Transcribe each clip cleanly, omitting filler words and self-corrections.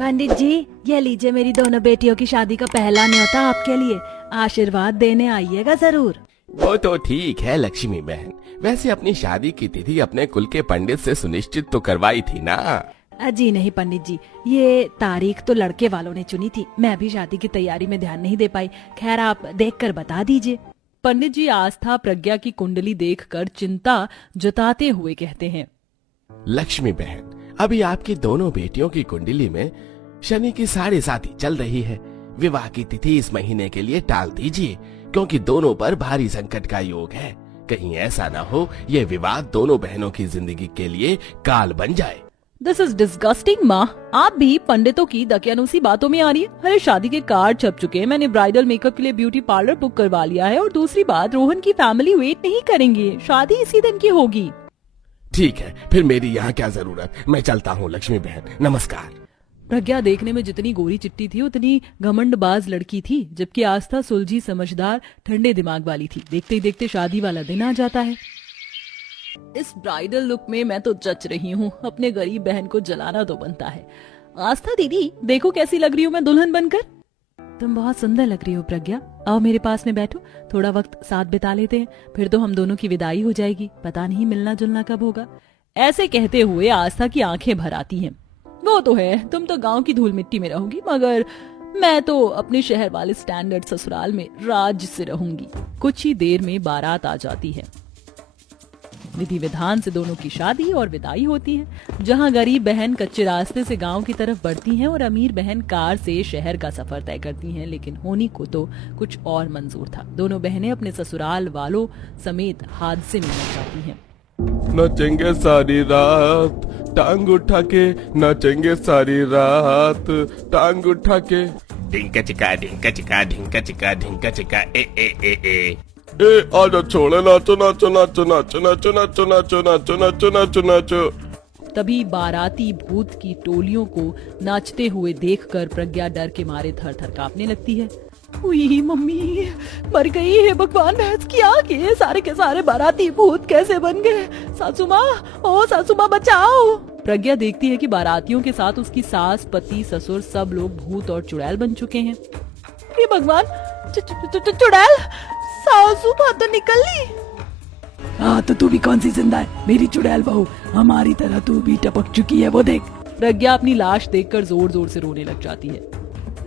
पंडित जी, ये लीजिए मेरी दोनों बेटियों की शादी का पहला न्योता आपके लिए। आशीर्वाद देने आइएगा जरूर। वो तो ठीक है लक्ष्मी बहन, वैसे अपनी शादी की तिथि अपने कुल के पंडित से सुनिश्चित तो करवाई थी ना? जी नहीं पंडित जी, ये तारीख तो लड़के वालों ने चुनी थी, मैं भी शादी की तैयारी में ध्यान नहीं दे पाई। खैर आप देखकर बता दीजिए। पंडित जी आस्था प्रज्ञा की कुंडली देखकर चिंता जताते हुए कहते हैं, लक्ष्मी बहन, अभी आपकी दोनों बेटियों की कुंडली में शनि की 7.5 चल रही है। विवाह की तिथि इस महीने के लिए टाल दीजिए, क्योंकि दोनों पर भारी संकट का योग है। कहीं ऐसा ना हो ये विवाद दोनों बहनों की जिंदगी के लिए काल बन जाए। दिस इज डिस्गस्टिंग माँ, आप भी पंडितों की दकियानूसी बातों में आ रही है। अरे शादी के कार्ड छप चुके हैं, मैंने ब्राइडल मेकअप के लिए ब्यूटी पार्लर बुक करवा लिया है, और दूसरी बात रोहन की फैमिली वेट नहीं करेंगे, शादी इसी दिन की होगी। ठीक है, फिर मेरी यहाँ क्या जरूरत, मैं चलता हूँ लक्ष्मी बहन, नमस्कार। प्रज्ञा देखने में जितनी गोरी चिट्टी थी उतनी घमंडबाज लड़की थी, जबकि आस्था सुलझी समझदार ठंडे दिमाग वाली थी। देखते ही देखते शादी वाला दिन आ जाता है। इस ब्राइडल लुक में मैं तो जच रही हूँ, अपने गरीब बहन को जलाना तो बनता है। आस्था दीदी देखो कैसी लग रही हूँ मैं दुल्हन बनकर। तुम बहुत सुंदर लग रही हो प्रज्ञा, आओ मेरे पास में बैठो, थोड़ा वक्त साथ बिता लेते हैं, फिर तो हम दोनों की विदाई हो जाएगी, पता नहीं मिलना जुलना कब होगा। ऐसे कहते हुए आस्था की आंखें भर आती हैं। वो तो है, तुम तो गांव की धूल मिट्टी में रहोगी, मगर मैं तो अपने शहर वाले स्टैंडर्ड ससुराल में राज से रहूंगी। कुछ ही देर में बारात आ जाती है। विधि विधान से दोनों की शादी और विदाई होती है। जहां गरीब बहन कच्चे रास्ते से गांव की तरफ बढ़ती हैं और अमीर बहन कार से शहर का सफर तय करती हैं, लेकिन होनी को तो कुछ और मंजूर था। दोनों बहनें अपने ससुराल वालों समेत हादसे में मर जाती हैं। नचेंगे सारी रात टांग उठा के, नचेंगे सारी रात टांग उठा के, ढिंका चिका ढिंका चिका ढिंका चिका ढिंका चिका ए ए ए ए ए आजा छोड़े, नाचो नाचो नाचो नाचो नाचो नाचो नाचो नाचो नाचो नाचो नाचो। तभी बाराती भूत की टोलियों को नाचते हुए देखकर प्रज्ञा डर के मारे थर थर कांपने लगती है। उई मम्मी, मर गई है भगवान, भैंस की आंख, ये सारे के सारे बाराती भूत कैसे बन गए? सासू माँ, ओ सासू माँ बचाओ। प्रज्ञा देखती है कि बारातियों के साथ उसकी सास, पति, ससुर सब लोग भूत और चुड़ैल बन चुके हैं। ये भगवान, चुड़ैल, सासू माँ तो निकल ली। हाँ तो तू भी कौन सी जिंदा है, मेरी चुड़ैल बहू, हमारी तरह तू भी टपक चुकी है, वो देख। प्रज्ञा अपनी लाश देखकर जोर जोर से रोने लग जाती है।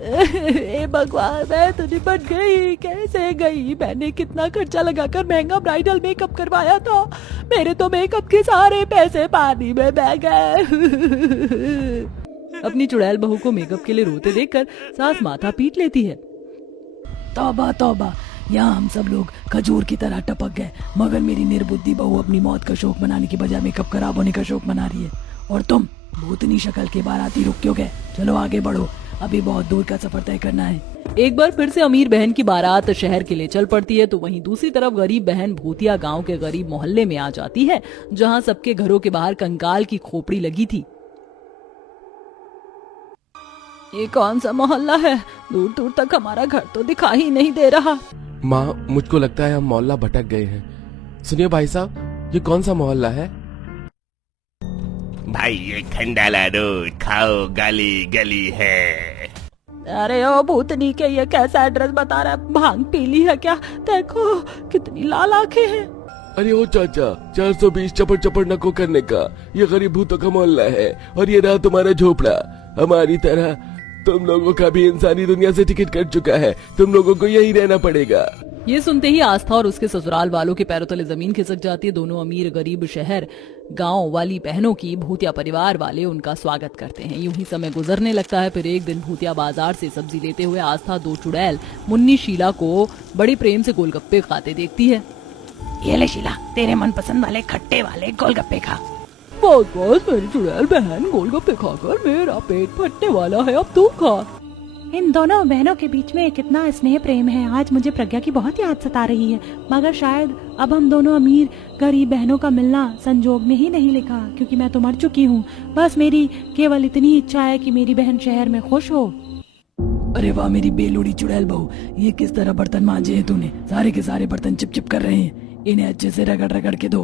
ए भगवान, मैं तो निपट गई, कैसे गई? मैंने कितना खर्चा लगाकर महंगा ब्राइडल मेकअप करवाया था, मेरे तो मेकअप के सारे पैसे पानी में बह गए। अपनी चुड़ैल बहू को मेकअप के लिए रोते देखकर सास माथा पीट लेती है। तौबा तौबा, यहाँ हम सब लोग खजूर की तरह टपक गए, मगर मेरी निर्बुद्धि बहू अपनी मौत का शोक मनाने की बजाय मेकअप खराब होने का शोक मना रही है। और तुम भूतनी शक्ल के बाराती रुक क्यों गए? चलो आगे बढ़ो, अभी बहुत दूर का सफर तय करना है। एक बार फिर से अमीर बहन की बारात शहर के लिए चल पड़ती है, तो वहीं दूसरी तरफ गरीब बहन भूतिया गांव के गरीब मोहल्ले में आ जाती है, जहां सबके घरों के बाहर कंकाल की खोपड़ी लगी थी। ये कौन सा मोहल्ला है? दूर दूर तक हमारा घर तो दिखाई नहीं दे रहा। माँ, मुझको लगता है हम मोहल्ला भटक गए हैं। सुनिए भाई साहब, ये कौन सा मोहल्ला है? भाई ये खंडाला रोड खाओ गली गली है। अरे ओ भूतनी के, ये कैसा एड्रेस बता रहा है? भांग पीली है क्या? देखो कितनी लाल आंखें हैं। अरे ओ चाचा, 420 चपड़ चपड़ नको करने का, ये गरीब भूतों का मोहल्ला है, और ये रहा तुम्हारा झोपड़ा। हमारी तरह तुम लोगों का भी इंसानी दुनिया से टिकट कट चुका है, तुम लोगों को यही रहना पड़ेगा। ये सुनते ही आस्था और उसके ससुराल वालों के पैरों तले जमीन खिसक जाती है। दोनों अमीर गरीब शहर गांव वाली बहनों की भूतिया परिवार वाले उनका स्वागत करते हैं। यूं ही समय गुजरने लगता है। फिर एक दिन भूतिया बाजार से सब्जी लेते हुए आस्था दो चुड़ैल मुन्नी शीला को बड़े प्रेम से गोलगप्पे खाते देखती है। ये ले शीला, तेरे मनपसंद वाले खट्टे वाले गोलगप्पे खा। बस मेरी चुड़ैल बहन, गोलगप्पे खाकर मेरा पेट फटने वाला है, अब तू खा। इन दोनों बहनों के बीच में कितना स्नेह प्रेम है। आज मुझे प्रज्ञा की बहुत याद सता रही है, मगर शायद अब हम दोनों अमीर गरीब बहनों का मिलना संजोग में ही नहीं लिखा, क्योंकि मैं तो मर चुकी हूँ। बस मेरी केवल इतनी इच्छा है कि मेरी बहन शहर में खुश हो। अरे वाह मेरी बेलोड़ी चुड़ैल बहू, ये किस तरह बर्तन मांजे हैं तूने? सारे के सारे बर्तन चिप चिप कर रहे हैं, इन्हें अच्छे से रगड़ रगड़ के धो।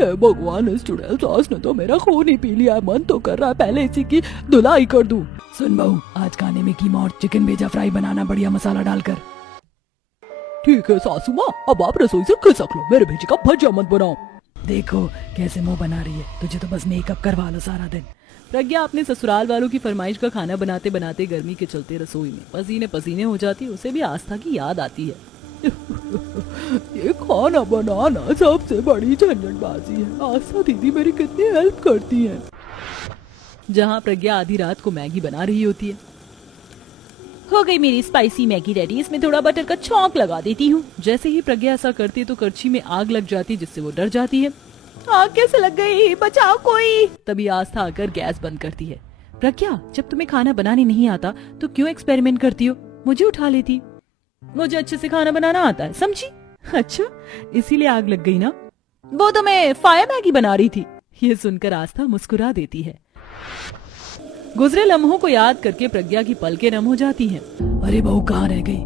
हे भगवान, इस चुड़ैल सास ने तो मेरा खून ही पी लिया। मन तो कर रहा है पहले इसी की धुलाई कर दूं। सुन बहू, आज खाने में कीमा और चिकन भेजा फ्राई बनाना, बढ़िया मसाला डालकर। ठीक है सासू माँ, अब आप रसोई से खिसक लो, मेरे भेजे का भजिया मत बनाओ। देखो कैसे मुंह बना रही है, तुझे तो बस मेकअप करवा लो सारा दिन। प्रज्ञा अपने ससुराल वालों की फरमाइश का खाना बनाते बनाते गर्मी के चलते रसोई में पसीने पसीने हो जाती। उसे भी आस्था की याद आती है। ये खाना बनाना सबसे बड़ी झंझटबाजी है। आस्था दीदी मेरी कितनी हेल्प करती है। जहाँ प्रज्ञा आधी रात को मैगी बना रही होती है। हो गई मेरी स्पाइसी मैगी रेडी, इसमें थोड़ा बटर का छौंक लगा देती हूँ। जैसे ही प्रज्ञा ऐसा करती है तो करछी में आग लग जाती, जिससे वो डर जाती है। आग कैसे लग गई, बचाओ कोई। तभी आस्था आकर गैस बंद करती है। प्रज्ञा, जब तुम्हें खाना बनाने नहीं आता तो क्यों एक्सपेरिमेंट करती हो, मुझे उठा लेती। मुझे अच्छे से खाना बनाना आता है, समझी? अच्छा, इसीलिए आग लग गई ना। वो तो मैं फायर मैगी बना रही थी। ये सुनकर आस्था मुस्कुरा देती है। गुजरे लम्हों को याद करके प्रज्ञा की पलकें नम हो जाती हैं। अरे बहू कहाँ रह गई?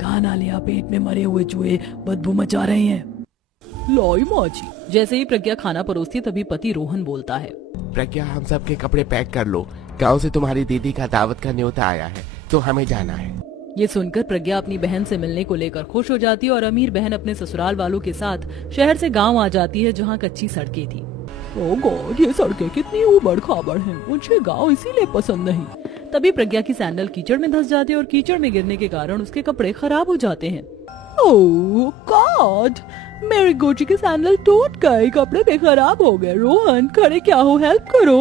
कहाँ ना लिया, पेट में मरे हुए चूहे बदबू मचा रहे हैं। लाई माँ जी। जैसे ही प्रज्ञा खाना परोसती तभी पति रोहन बोलता है। प्रज्ञा, हम सब के कपड़े पैक कर लो, गांव से तुम्हारी दीदी का दावत का न्योता आया है तो हमें जाना है। ये सुनकर प्रज्ञा अपनी बहन से मिलने को लेकर खुश हो जाती है और अमीर बहन अपने ससुराल वालों के साथ शहर से गांव आ जाती है, जहां कच्ची सड़कें थी। ओह गॉड, ये सड़कें कितनी उबड़ खाबड़ हैं, मुझे गांव इसीलिए पसंद नहीं। तभी प्रज्ञा की सैंडल कीचड़ में धंस जाती है और कीचड़ में गिरने के कारण उसके कपड़े खराब हो जाते हैं। ओह गॉड, मेरे गोची के सैंडल टूट गए, कपड़े भी खराब हो गए। रोहन, खड़े क्या हो, हेल्प करो।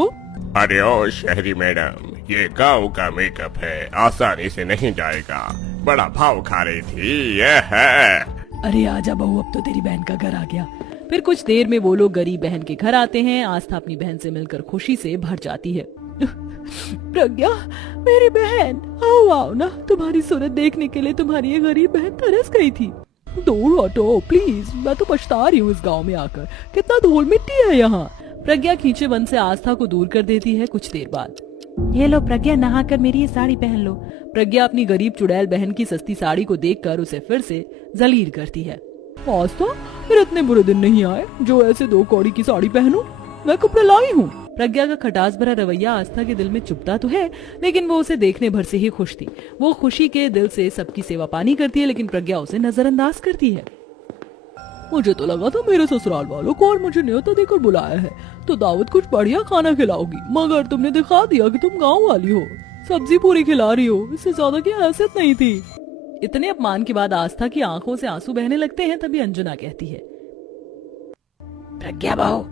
अरे ओ शहरी मैडम, ये गांव का मेकअप है, आसानी से नहीं जाएगा। बड़ा भाव खा रही थी ये है। अरे आजा बहू, अब तो तेरी बहन का घर आ गया। फिर कुछ देर में वो लोग गरीब बहन के घर आते हैं। आस्था अपनी बहन से मिलकर खुशी से भर जाती है। प्रज्ञा, मेरी बहन, आओ आओ ना, तुम्हारी सूरत देखने के लिए तुम्हारी ये गरीब बहन तरस गई थी। दूर हटो प्लीज, मैं तो पछता रही हूँ इस गाँव में आकर, कितना धूल मिट्टी है यहाँ। प्रज्ञा खींचे बंद से आस्था को दूर कर देती है। कुछ देर बाद, ये लो प्रज्ञा, नहाकर मेरी ये साड़ी पहन लो। प्रज्ञा अपनी गरीब चुड़ैल बहन की सस्ती साड़ी को देखकर उसे फिर से जलील करती है। आस्था, फिर इतने बुरे दिन नहीं आए जो ऐसे 2 कौड़ी की साड़ी पहनूं, मैं कपड़े लाई हूँ। प्रज्ञा का खटास भरा रवैया आस्था के दिल में चुभता तो है, लेकिन वो उसे देखने भर से ही खुश थी। वो खुशी के दिल से सबकी सेवा पानी करती है, लेकिन प्रज्ञा उसे नजरअंदाज करती है। मुझे तो लगा था मेरे ससुराल वालों को और मुझे न्योता देकर बुलाया है तो दावत कुछ बढ़िया खाना खिलाओगी, मगर तुमने दिखा दिया कि तुम गाँव वाली हो, सब्जी पूरी खिला रही हो, इससे ज्यादा की हैसियत नहीं थी। इतने अपमान के बाद आस्था की आंखों से आंसू बहने लगते हैं। तभी अंजना कहती है, प्रज्ञा बहू,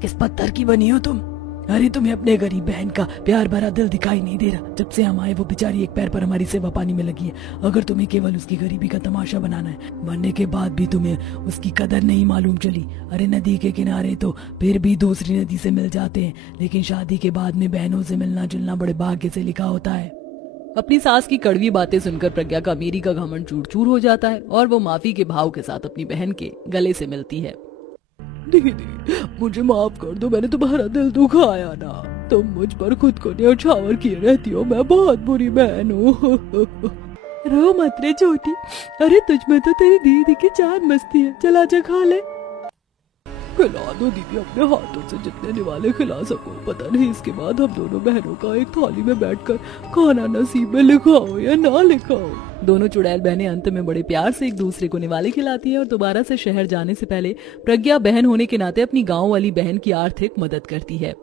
किस पत्थर की बनी हो तुम? अरे तुम्हें अपने गरीब बहन का प्यार भरा दिल दिखाई नहीं दे रहा? जब से हम आए वो बेचारी एक पैर पर हमारी सेवा पानी में लगी है। अगर तुम्हें केवल उसकी गरीबी का तमाशा बनाना है, मरने के बाद भी तुम्हें उसकी कदर नहीं मालूम चली। अरे नदी के किनारे तो फिर भी दूसरी नदी से मिल जाते हैं, लेकिन शादी के बाद में बहनों से मिलना जुलना बड़े भाग्य से लिखा होता है। अपनी सास की कड़वी बातें सुनकर प्रज्ञा का अमीरी का घमंड चूर चूर हो जाता है और वो माफी के भाव के साथ अपनी बहन के गले से मिलती है। दीदी, मुझे माफ कर दो, मैंने तुम्हारा दिल दुखाया ना। तुम मुझ पर खुद को न्यौछावर किए रहती हो, मैं बहुत बुरी बहन हूँ। रो मत रे छोटी, अरे तुझ में तो तेरी दीदी की जान बसती है, चला जा खा ले। खिला दो दीदी, अपने हाथों से जितने निवाले खिला सको। पता नहीं इसके बाद हम दोनों बहनों का एक थाली में बैठकर खाना नसीब में लिखा हो या ना लिखा हो। दोनों चुड़ैल बहनें अंत में बड़े प्यार से एक दूसरे को निवाले खिलाती हैं और दोबारा से शहर जाने से पहले प्रज्ञा बहन होने के नाते अपनी गाँव वाली बहन की आर्थिक मदद करती है।